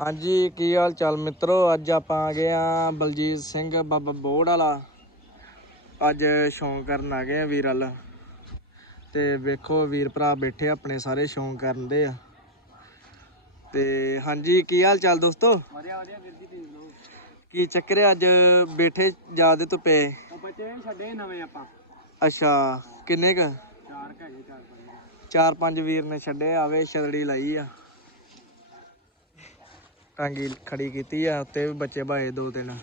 ਹਾਂਜੀ ਕੀ ਹਾਲ ਚਾਲ ਮਿੱਤਰੋ? ਅੱਜ ਆਪਾਂ ਆ ਗਏ ਆ ਬਲਜੀਤ ਸਿੰਘ ਬਾਬਾ ਬੋੜ ਵਾਲਾ। ਅੱਜ ਸ਼ੌਂਕ ਕਰਨ ਆ ਗਏ ਆ ਵੀਰ ਵਾਲਾ। ਤੇ ਵੇਖੋ ਵੀਰ ਭਰਾ ਬੈਠੇ ਆਪਣੇ ਸਾਰੇ ਸ਼ੌਂਕ ਕਰਨ ਦੇ ਆ। ਤੇ ਹਾਂਜੀ ਕੀ ਹਾਲ ਚਾਲ ਦੋਸਤੋ? ਵਧੀਆ ਵਧੀਆ ਵੀਰ ਜੀ ਤੁਸੀਂ ਲੋ ਕੀ ਚੱਕਰ ਹੈ ਅੱਜ ਬੈਠੇ ਜਿਆਦੇ ਬੱਚੇ ਛੱਡੇ ਨਵੇਂ ਆਪਾਂ। ਅੱਛਾ ਕਿੰਨੇ ਕ? ਚਾਰ ਪੰਜ। ਵੀਰ ਨੇ ਛੱਡੇ ਆਵੇ ਛਦੜੀ ਲਾਈ ਆ। ਟਾਂਗੀ ਖੜੀ ਕੀਤੀ ਆ, ਉੱਤੇ ਵੀ ਬੱਚੇ ਭਾਏ ਦੋ ਤਿੰਨ।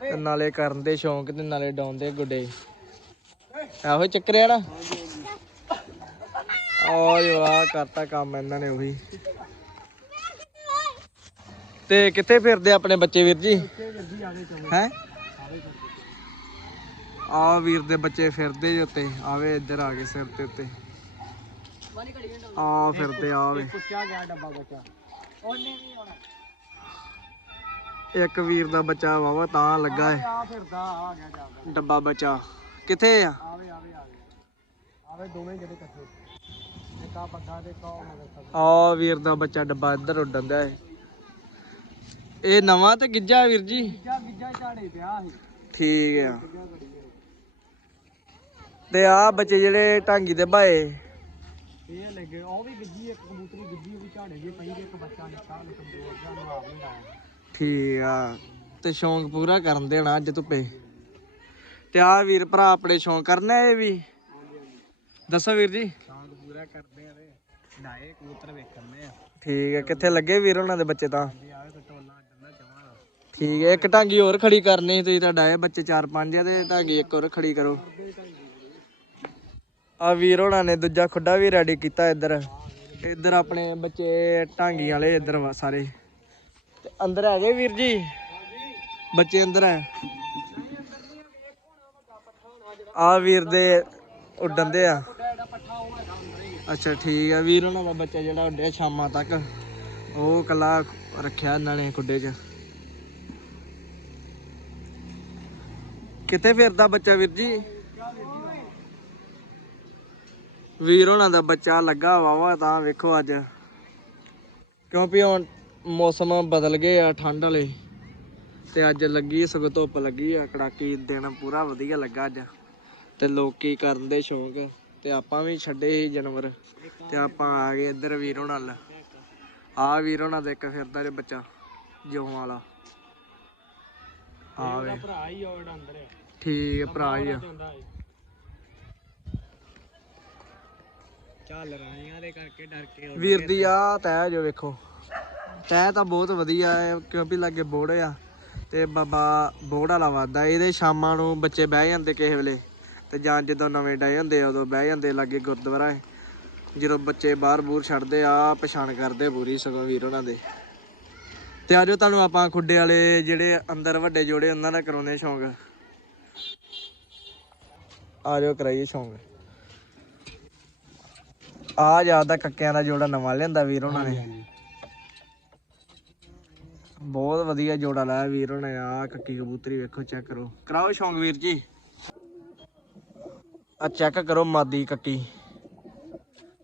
ਤੇ ਨਾਲੇ ਕਰਨ ਦੇ ਸ਼ੌਂਕ ਤੇ ਨਾਲੇ ਡਾਉਂਦੇ ਗੁੱਡੇ। ਇਹੋ ਚੱਕਰ ਆ ਨਾ। ਓਏ ਵਾਹ ਕਰਤਾ ਕੰਮ ਇਹਨਾਂ ਨੇ ਉਹੀ। ਤੇ ਕਿੱਥੇ ਫਿਰਦੇ ਆਪਣੇ ਬੱਚੇ ਵੀਰ ਜੀ? ਤੇ ਵੀਰ ਹੈ? ਆ ਵੀਰ ਦੇ ਬੱਚੇ ਫਿਰਦੇ ਜੀ ਉੱਤੇ, ਆਵੇ ਇੱਧਰ ਆ ਗਏ ਸਿਰ ਤੇ ਉੱਤੇ। ਬਾਨੀ ਆ ਫਿਰਦੇ ਆਵੇ ਕੁੱਚਾ ਗਿਆ ਡੱਬਾ ਬੱਚਾ ਉਹਨੇ ਆਉਣਾ। ਇੱਕ ਵੀਰ ਦਾ ਬੱਚਾ ਵਾਵਾ ਤਾਂ ਲੱਗਾ ਹੈ ਆ ਫਿਰਦਾ ਆ ਗਿਆ ਜਾਂਦਾ। ਡੱਬਾ ਬੱਚਾ। ਕਿੱਥੇ ਆ? ਆਵੇ ਆਵੇ ਆਵੇ। ਆਵੇ ਦੋਵੇਂ ਜਿਹੜੇ ਇਕੱਠੇ। ਇੱਕ ਆ ਤੇ ਮਗਰ ਵੀਰ ਦਾ ਬੱਚਾ ਡੱਬਾ ਇੱਧਰ ਉੱਡਣ ਦਿਆ ਹੈ ਇਹ ਨਵਾਂ ਤੇ ਗਿੱਜਾ ਵੀਰ ਜੀ? ਗਿੱਜਾ ਗਿੱਜਾ ਝਾੜੇ ਪਿਆ ਸੀ ਠੀਕ ਆ। ਤੇ ਆ ਬੱਚੇ ਜਿਹੜੇ ਢਾਂਗੀ ਦੇ ਭਾਏ। ਇਹ ਲੱਗੇ ਉਹ ਵੀ ਗਿੱਜੀ ਇੱਕ ਕਬੂਤਰੀ ਗਿੱਜੀ ਉਹ ਵੀ ਝਾੜੇ ਜੇ ਪਈ ਤੇ ਇੱਕ ਬੱਚਾ ਨਿੱਕਾ ਅੱਧਾ ਨੂੰ ਆਪ ਨਹੀਂ ਲਾਇਆ ਠੀਕ ਆ। ਤੇ ਸ਼ੌਂਕ ਪੂਰਾ ਕਰਨ ਦੇਣਾ ਅੱਜ ਧੁੱਪੇ ਤੇ ਆ ਵੀਰ ਭਰਾ ਆਪਣੇ ਸ਼ੌਂਕ ਕਰਨਾ ਇਹ ਵੀ। ਦੱਸੋ ਵੀਰ ਜੀ। ਸ਼ੌਂਕ ਪੂਰਾ ਕਰਦੇ ਆ ਤੇ ਨਾਏ ਕਬੂਤਰ ਵੇਖਣੇ ਆ। ਠੀਕ ਹੈ ਕਿੱਥੇ ਲੱਗੇ ਵੀਰ ਉਹਨਾਂ ਦੇ ਬੱਚੇ ਤਾਂ? ਵੀ। ਠੀਕ ਹੈ ਇੱਕ ਢਾਂਗੀ ਹੋਰ ਖੜੀ ਕਰਨੀ ਸੀ ਤੁਸੀਂ ਤੁਹਾਡਾ ਇਹ ਬੱਚੇ ਚਾਰ ਪੰਜ ਆ ਤੇ ਢਾਂਗੀ ਇੱਕ ਹੋਰ ਖੜੀ ਕਰੋ। ਆ ਵੀਰ ਹੋਣਾ ਨੇ ਦੂਜਾ ਖੁੱਡਾ ਵੀ ਰੈਡੀ ਕੀਤਾ ਇੱਧਰ। ਇੱਧਰ ਆਪਣੇ ਬੱਚੇ ਢਾਂਗੀ ਵਾਲੇ ਇੱਧਰ ਸਾਰੇ। ਤੇ ਅੰਦਰ ਆ ਗਏ ਵੀਰ ਜੀ? ਬੱਚੇ ਅੰਦਰ ਆ। ਆ ਵੀਰ ਦੇ ਉੱਡਣ ਦੇ ਆ। ਅੱਛਾ, ਠੀਕ ਆ। ਵੀਰ ਉਹਨਾਂ ਦਾ ਬੱਚਾ ਜਿਹੜਾ ਉੱਡਿਆ ਸ਼ਾਮਾਂ ਤੱਕ। ਉਹ ਕੱਲਾ ਰੱਖਿਆ ਇਹਨਾਂ ਨੇ ਖੁੱਡੇ 'ਚ। ਕਿੱਥੇ ਫਿਰਦਾ ਬੱਚਾ ਵੀਰ ਜੀ? ਵੀਰ ਉਹਨਾਂ ਦਾ ਬੱਚਾ ਲੱਗਾ ਵਾਵਾ ਤਾਂ ਵੇਖੋ ਅੱਜ। ਕਿਉਂਕਿ ਹੁਣ ਮੌਸਮ ਬਦਲ ਗਏ ਆ ਠੰਡ ਵਾਲੇ। ਤੇ ਅੱਜ ਲੱਗੀ ਸਗੋਂ ਧੁੱਪ ਲੱਗੀ ਆ ਕੜਾਕੀ ਦਿਨ ਪੂਰਾ ਵਧੀਆ ਲੱਗਾ ਅੱਜ। ਤੇ ਲੋਕੀ ਕਰਨ ਦੇ ਸ਼ੌਂਕ ਤੇ ਆਪਾਂ ਵੀ ਛੱਡੇ ਸੀ ਜਾਨਵਰ। ਤੇ ਆਪਾਂ ਆ ਗਏ ਇੱਧਰ ਵੀਰ ਹੋਣਾ ਨਾਲ ਆ ਵੀਰ ਹੋਣਾ ਦਾ ਇੱਕ ਫਿਰਦਾ ਜੇ ਬੱਚਾ ਜਿਉਂ ਵਾਲਾ। ਆ ਵੇ। ਭਰਾ ਹੀ ਆ ਜਿਹੜਾ ਅੰਦਰ ਠੀਕ ਹੈ ਭਰਾ ਹੀ ਆ ਜਾਂਦਾ ਹੈ ਚੱਲ ਰਾਈਆਂ ਦੇ ਕਰਕੇ ਡਰ ਕੇ ਉੱਡ ਵੀਰ ਦੀ ਆ ਤੈ ਜੋ ਵੇਖੋ। ਤੈ ਤਾਂ ਬਹੁਤ ਵਧੀਆ ਹੈ ਕਿਉਂਕਿ ਲਾਗੇ ਬੋੜ ਆ। ਤੇ ਬਾਬਾ ਬੋੜ ਵਾਲਾ ਵਾਦਾ ਇਹਦੇ ਸ਼ਾਮਾਂ ਨੂੰ ਬੱਚੇ ਬਹਿ ਜਾਂਦੇ ਕਿਸੇ ਵੇਲੇ। ਤੇ ਜਾਂ ਜਦੋਂ ਨਵੇਂ ਡਾਏ ਹੁੰਦੇ ਉਦੋਂ ਬਹਿ ਜਾਂਦੇ ਲਾਗੇ ਗੁਰਦੁਆਰਾ ਹੈ ਜਦੋਂ ਬੱਚੇ ਬਾਹਰ ਬੂਰ ਛੱਡਦੇ ਆ ਪਛਾਣ ਕਰਦੇ ਪੂਰੀ ਸਗੋਂ ਵੀਰ ਉਹਨਾਂ ਦੇ। ਤੇ ਆਜੋ ਤੁਹਾਨੂੰ ਆਪਾਂ ਖੁੱਡੇ ਵਾਲੇ ਜਿਹੜੇ ਅੰਦਰ ਵੱਡੇ ਜੋੜੇ ਉਹਨਾਂ ਦਾ ਕਰਾਉਨੇ ਸ਼ੌਂਕ। ਆਜੋ ਕਰਾਈਏ ਸ਼ੌਂਕ। ਆ ਜ਼ਿਆਦਾ ਕੱਕਿਆਂ ਦਾ ਜੋੜਾ ਨਵਾਂ ਲਿਆਂਦਾ ਵੀਰ ਉਹਨਾਂ ਨੇ। ਬਹੁਤ ਵਧੀਆ ਜੋੜਾ ਲਾਇਆ ਵੀਰ ਉਹਨਾਂ ਨੇ ਆ ਕੱਕੀ ਕਬੂਤਰੀ ਵੇਖੋ ਚੈੱਕ ਕਰੋ। ਕਰਾਓ ਸ਼ੌਂਕ ਵੀਰ ਜੀ। ਆ ਚੈੱਕ ਕਰੋ ਮਾਦੀ ਕੱਕੀ।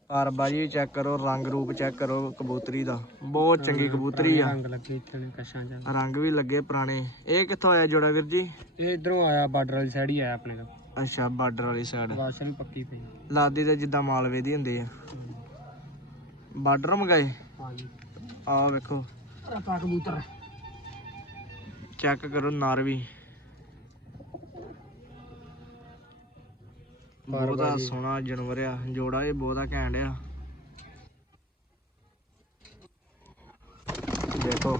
ਕਾਰਬਾਜੀ ਚੈੱਕ ਕਰੋ ਰੰਗ ਰੂਪ ਚੈੱਕ ਕਰੋ ਕਬੂਤਰੀ ਦਾ। ਬਹੁਤ ਚੰਗੀ ਕਬੂਤਰੀ ਆ। ਰੰਗ ਲੱਗੇ ਇੱਥੇ ਨੇ ਕਸ਼ਾਂ ਜਾਂ ਰੰਗ ਵੀ ਲੱਗੇ ਪੁਰਾਣੇ। ਇਹ ਕਿੱਥੋਂ ਆਇਆ ਜੋੜਾ ਵੀਰ ਜੀ? ਇਹ ਇਧਰੋਂ ਆਇਆ ਬਾਰਡਰ ਵਾਲੀ ਸਾਈਡ ਹੀ ਆਇਆ ਆਪਣੇ ਦਾ ਅੱਛਾ ਬਾਰਡਰ ਵਾਲੀ ਸਾਈਡ ਵਾਸ਼ਨ ਪੱਕੀ ਪਈ। ਲਾਦੀ ਤੇ ਜਿੱਦਾਂ ਮਾਲਵੇ ਦੀ ਹੁੰਦੇ ਆ। ਬਾਰਡਰ ਮੰਗਾਏ? ਹਾਂਜੀ। ਆ ਵੇਖੋ। ਆਪਾਂ ਕਬੂਤਰ। ਚੈੱਕ ਕਰੋ ਨਰ ਵੀ। ਬਹੁਤਾ ਸੋਹਣਾ ਜਾਨਵਰ ਆ। ਜੋੜਾ ਇਹ ਬਹੁਤਾ ਘੈਂਟ ਆ। ਦੇਖੋ।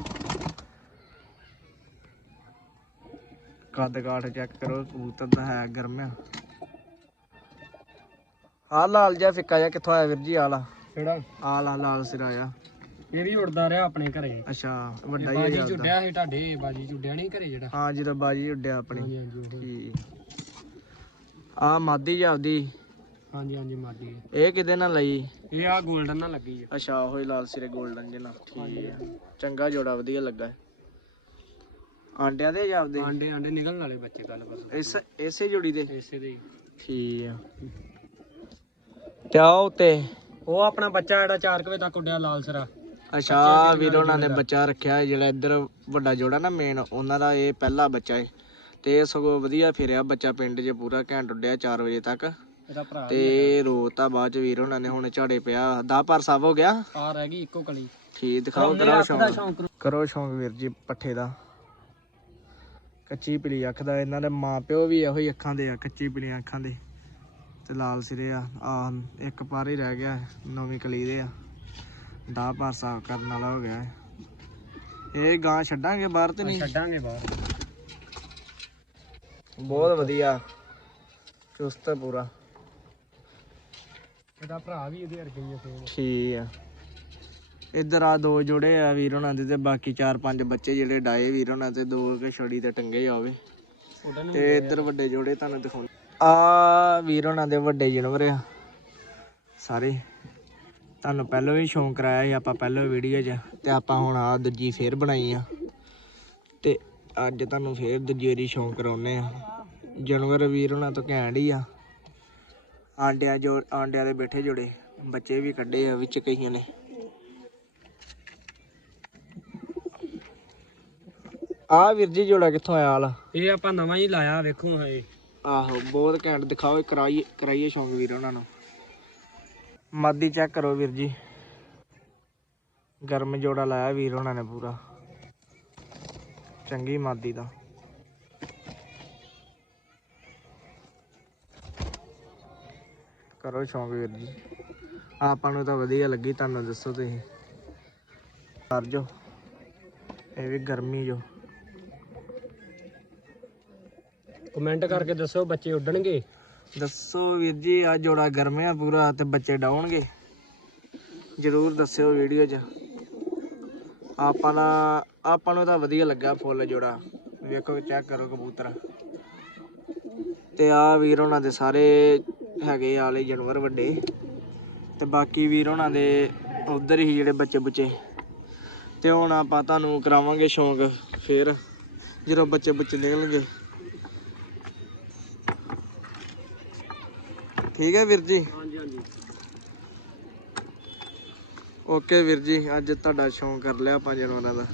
ਕੱਦ ਕਾਠ ਚੈੱਕ ਕਰੋ ਕਬੂਤਰ ਦਾ ਹੈ ਗਰਮ ਆ। ਆ ਲਾਲ ਜਿਹਾ ਫਿੱਕਾ ਜਿਹਾ ਕਿੱਥੋਂ ਆਇਆ ਵੀਰ ਜੀ ਆਲਾ ਕਿਹੜਾ? ਆ ਲਾ ਲਾਲ ਸਿਰਾ ਆ ਇਹ ਵੀ ਉੜਦਾ ਰਿਹਾ ਆਪਣੇ ਘਰੇ। ਅੱਛਾ ਵੱਡਾ ਹੀ ਆ ਬਾਜੀ ਜਾਂਦਾ। ਸੀ ਤੁਹਾਡੇ ਬਾਜੀ ਝੁੱਡਿਆ ਨਹੀਂ ਘਰੇ ਜਿਹੜਾ। ਹਾਂ ਜਦੋਂ ਬਾਜੀ ਉੱਡਿਆ ਆਪਣੀ। ਹਾਂਜੀ ਹਾਂਜੀ ਉਹ ਠੀਕ। ਆ ਮਾਦੀ ਜਾਪਦੀ ਹਾਂਜੀ ਹਾਂਜੀ ਮਾਦੀ। ਹੈ। ਇਹ ਕਿਦੇ ਨਾਲ ਲਈ? ਇਹ ਆ 골ਡਨ ਨਾਲ ਲੱਗੀ ਹੈ ਅੱਛਾ ਉਹੀ ਲਾਲ ਸਿਰੇ 골ਡਨ ਜਿਹੇ ਠੀਕ। ਆ ਚੰਗਾ ਜੋੜਾ ਵਧੀਆ ਲੱਗਾ। ਆਂਡਿਆਂ ਦੇ ਜਾਪਦੇ ਆਂਡੇ ਆਂਡੇ ਨਿਕਲਣ ਵਾਲੇ ਬੱਚੇ ਕੱਲ ਬਸ ਇਸ ਇਸੇ ਜੋੜੀ ਦੇ? ਇਸੇ ਦੇ ਹੀ। ਠੀਕ ਆ। ਤੇ ਆ ਉੱਤੇ? ਉਹ ਆਪਣਾ ਬੱਚਾ ਜਿਹੜਾ 4 ਵਜੇ ਤੱਕ ਉੱਡਿਆ ਲਾਲ ਸਰਾ। ਅੱਛਾ ਵੀਰ ਉਹਨਾਂ ਨੇ ਬੱਚਾ ਰੱਖਿਆ ਜਿਹੜਾ ਇੱਧਰ ਵੱਡਾ ਜੋੜਾ ਨਾ ਮੇਨ ਉਹਨਾਂ ਦਾ ਇਹ ਪਹਿਲਾ ਬੱਚਾ ਹੈ। ਤੇ ਇਹ ਸਗੋਂ ਵਧੀਆ ਫਿਰਿਆ ਬੱਚਾ ਪਿੰਡ 'ਚ ਪੂਰਾ ਘੈਂਟ ਉੱਡਿਆ 4 ਵਜੇ ਤੱਕ। ਇਹਦਾ ਭਰਾ ਤੇ ਰੋਤਾ ਬਾਅਦ ਚ ਵੀਰ ਉਹਨਾਂ ਨੇ ਹੁਣ ਝਾੜੇ ਪਿਆ। ਦਾ ਪਰ ਸਭ ਹੋ ਗਿਆ? ਆ ਰਹਿ ਗਈ ਇੱਕੋ ਕਲੀ। ਠੀਕ ਦਿਖਾਓ ਕਰੋ ਸ਼ੌਂਕ। ਕਰੋ ਸ਼ੌਂਕ ਵੀਰ ਜੀ ਪੱਠੇ ਦਾ। ਕੱਚੀ ਪੀਲੀ ਅੱਖ ਦਾ ਇਹਨਾਂ ਦੇ ਮਾਂ ਪਿਓ ਵੀ ਇਹੋ ਹੀ ਅੱਖਾਂ ਦੇ ਆ ਕੱਚੀ ਪੀਲੀਆਂ ਅੱਖਾਂ ਦੇ। ਤੇ ਲਾਲ ਸਿਰੇ ਆ ਆ ਇੱਕ ਪਾਰ ਹੀ ਰਹਿ ਗਿਆ ਨਵੀਂ ਕਲੀ ਦੇ ਆ। ਦਾ ਪਰ ਸਾਫ਼ ਕਰਨ ਵਾਲਾ ਹੋ ਗਿਆ। ਇਹ। ਗਾਂ ਛੱਡਾਂਗੇ ਬਾਹਰ ਤੇ ਨਹੀਂ? ਛੱਡਾਂਗੇ ਬਾਹਰ। ਬਹੁਤ ਵਧੀਆ। ਚੁਸਤ ਪੂਰਾ। ਇਹਦਾ ਭਰਾ ਵੀ ਇਹਦੇ ਵਰਗਾ ਹੀ ਆ ਸੇਮ ਠੀਕ ਆ। ਇੱਧਰ ਆ ਦੋ ਜੋੜੇ ਆ ਵੀਰ ਉਹਨਾਂ ਦੇ ਤੇ ਬਾਕੀ ਚਾਰ ਪੰਜ ਬੱਚੇ ਜਿਹੜੇ ਡਾਏ ਵੀਰ ਉਹਨਾਂ ਤੇ ਦੋ ਕੇ ਛੜੀ ਤੇ ਟੰਗੇ ਨੂੰ ਤੇ ਇੱਧਰ ਵੱਡੇ ਜੋੜੇ ਤੁਹਾਨੂੰ ਦਿਖਾਉਂ ਆ ਵੀਰ ਉਹਨਾਂ ਦੇ ਵੱਡੇ ਜਾਨਵਰ ਆ। ਸਾਰੇ। ਤੁਹਾਨੂੰ ਪਹਿਲਾਂ ਵੀ ਸ਼ੌਂਕ ਕਰਾਇਆ ਸੀ ਆਪਾਂ ਪਹਿਲਾਂ ਵੀਡੀਓ 'ਚ ਤੇ ਆਪਾਂ ਹੁਣ ਆ ਦੂਜੀ ਫੇਰ ਬਣਾਈ ਆ। ਤੇ ਅੱਜ ਤੁਹਾਨੂੰ ਫੇਰ ਦੂਜੀ ਵਾਰੀ ਸ਼ੌਂਕ ਕਰਾਉਨੇ ਆ। ਜਾਨਵਰ ਵੀਰ ਉਹਨਾਂ ਤੋਂ ਘੈਂਟ ਹੀ ਆ। ਆਂਡਿਆਂ ਜੋ ਆਂਡਿਆਂ ਦੇ ਬੈਠੇ ਜੋੜੇ ਬੱਚੇ ਵੀ ਕੱਢੇ ਆ ਵਿੱਚ ਕਈਆਂ ਨੇ। ਆ ਵੀਰ ਜੀ ਜੋੜਾ ਕਿੱਥੋਂ ਆਇਆ ਹਾਲ ਇਹ ਆਪਾਂ ਨਵਾਂ ਹੀ ਲਾਇਆ ਵੇਖੋ ਹਏ ਆਹੋ ਬਹੁਤ ਘੈਂਟ ਦਿਖਾਓ ਕਰਾਈਏ ਕਰਾਈਏ ਸ਼ੌਂਕ ਵੀਰ ਉਹਨਾਂ ਨੂੰ। ਮਾਦੀ ਚੈੱਕ ਕਰੋ ਵੀਰ ਜੀ। ਗਰਮ ਜੋੜਾ ਲਾਇਆ ਵੀਰ ਉਹਨਾਂ ਨੇ ਪੂਰਾ। ਚੰਗੀ ਮਾਦੀ ਦਾ। ਕਰੋ ਸ਼ੌਂਕ ਵੀਰ ਜੀ। ਆਪਾਂ ਨੂੰ ਤਾਂ ਵਧੀਆ ਲੱਗੀ ਤੁਹਾਨੂੰ ਦੱਸੋ ਤੁਸੀਂ। ਕਰ ਜੋ। ਇਹ ਵੀ ਗਰਮੀ ਜੋ। ਕਮੈਂਟ ਕਰਕੇ ਦੱਸੋ ਬੱਚੇ ਉੱਡਣਗੇ। ਦੱਸੋ ਵੀਰ ਜੀ ਆ ਜੋੜਾ ਗਰਮਿਆ ਪੂਰਾ ਤੇ ਬੱਚੇ ਡਾਉਣਗੇ। ਜਰੂਰ ਦੱਸਿਓ ਵੀਡੀਓ 'ਚ। ਆਪਾਂ ਦਾ, ਆਪਾਂ ਨੂੰ ਤਾਂ ਵਧੀਆ ਲੱਗਾ ਫੁੱਲ ਜੋੜਾ। ਵੇਖੋ ਚੈੱਕ ਕਰੋ ਕਬੂਤਰ। ਤੇ ਆ ਵੀਰ ਉਹਨਾਂ ਦੇ ਸਾਰੇ ਹੈਗੇ ਆਲੇ ਜਾਨਵਰ ਵੱਡੇ। ਤੇ ਬਾਕੀ ਵੀਰ ਉਹਨਾਂ ਦੇ ਉਧਰ ਹੀ ਜਿਹੜੇ ਬੱਚੇ ਬੁੱਚੇ। ਤੇ ਹੁਣ ਆਪਾਂ ਤੁਹਾਨੂੰ ਕਰਾਵਾਂਗੇ ਸ਼ੌਂਕ ਫੇਰ, ਜਦੋਂ ਬੱਚੇ ਬੱਚੇ ਨਿਕਲਣਗੇ। ਠੀਕ ਹੈ ਵੀਰ ਜੀ? ਹਾਂਜੀ ਹਾਂਜੀ। ਓਕੇ ਵੀਰ ਜੀ ਅੱਜ ਤੁਹਾਡਾ ਸ਼ੌਂਕ ਕਰ ਲਿਆ ਆਪਾਂ ਜਾਨਵਰਾਂ ਦਾ।